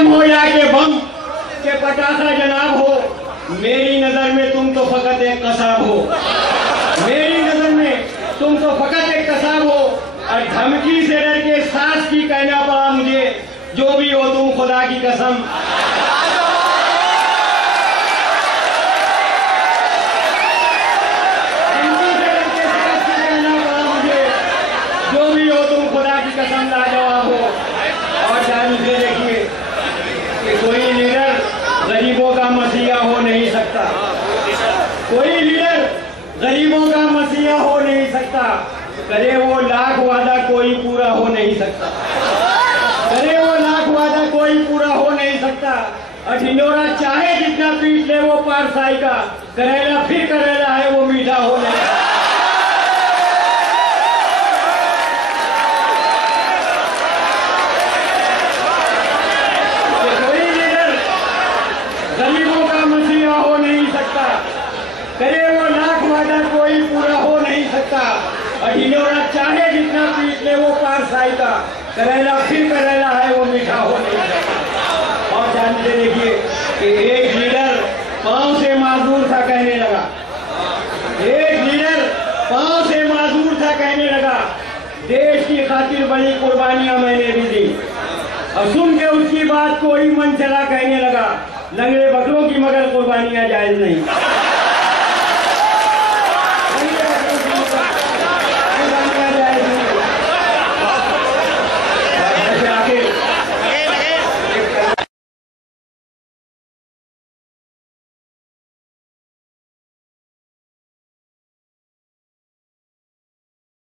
बम हो या के बम के पटाखा जनाब हो, मेरी नजर में तुम तो फकत एक कसाब हो। मेरी नजर में तुम तो फकत एक कसाब हो, और धमकी से डर के सास की कहना पड़ा मुझे, जो भी हो तुम खुदा की कसम। कसम लाजवाब हो। और ध्यान से देखिए कि कोई लीडर गरीबों का मसीहा हो नहीं सकता, कोई लीडर गरीबों का मसीहा हो नहीं सकता। करे वो लाख वादा कोई पूरा हो नहीं सकता, करे वो लाख वादा कोई पूरा हो नहीं सकता। और ढिंडोरा चाहे जितना पीट ले वो पारसाई का, करेला फिर करेला है वो मीठा हो नहीं सकता। गरीबों का मसीहा हो नहीं सकता, करे वो लाख वादा कोई पूरा हो नहीं सकता। और ढिंडोरा चाहे जितना पीट ले वो पारसाई का, करेला फिर करेला है वो मीठा हो नहीं सकता। और जानते देखिए कि एक लीडर पांव से माजूर था कहने लगा, एक लीडर पांव से माजूर था कहने लगा, देश की खातिर बड़ी कुर्बानियां मैंने भी दी। और सुन के उसकी बात कोई मन चला कहने लगा, लंगड़े बकरों की मगर कुर्बानियां जायज नहीं।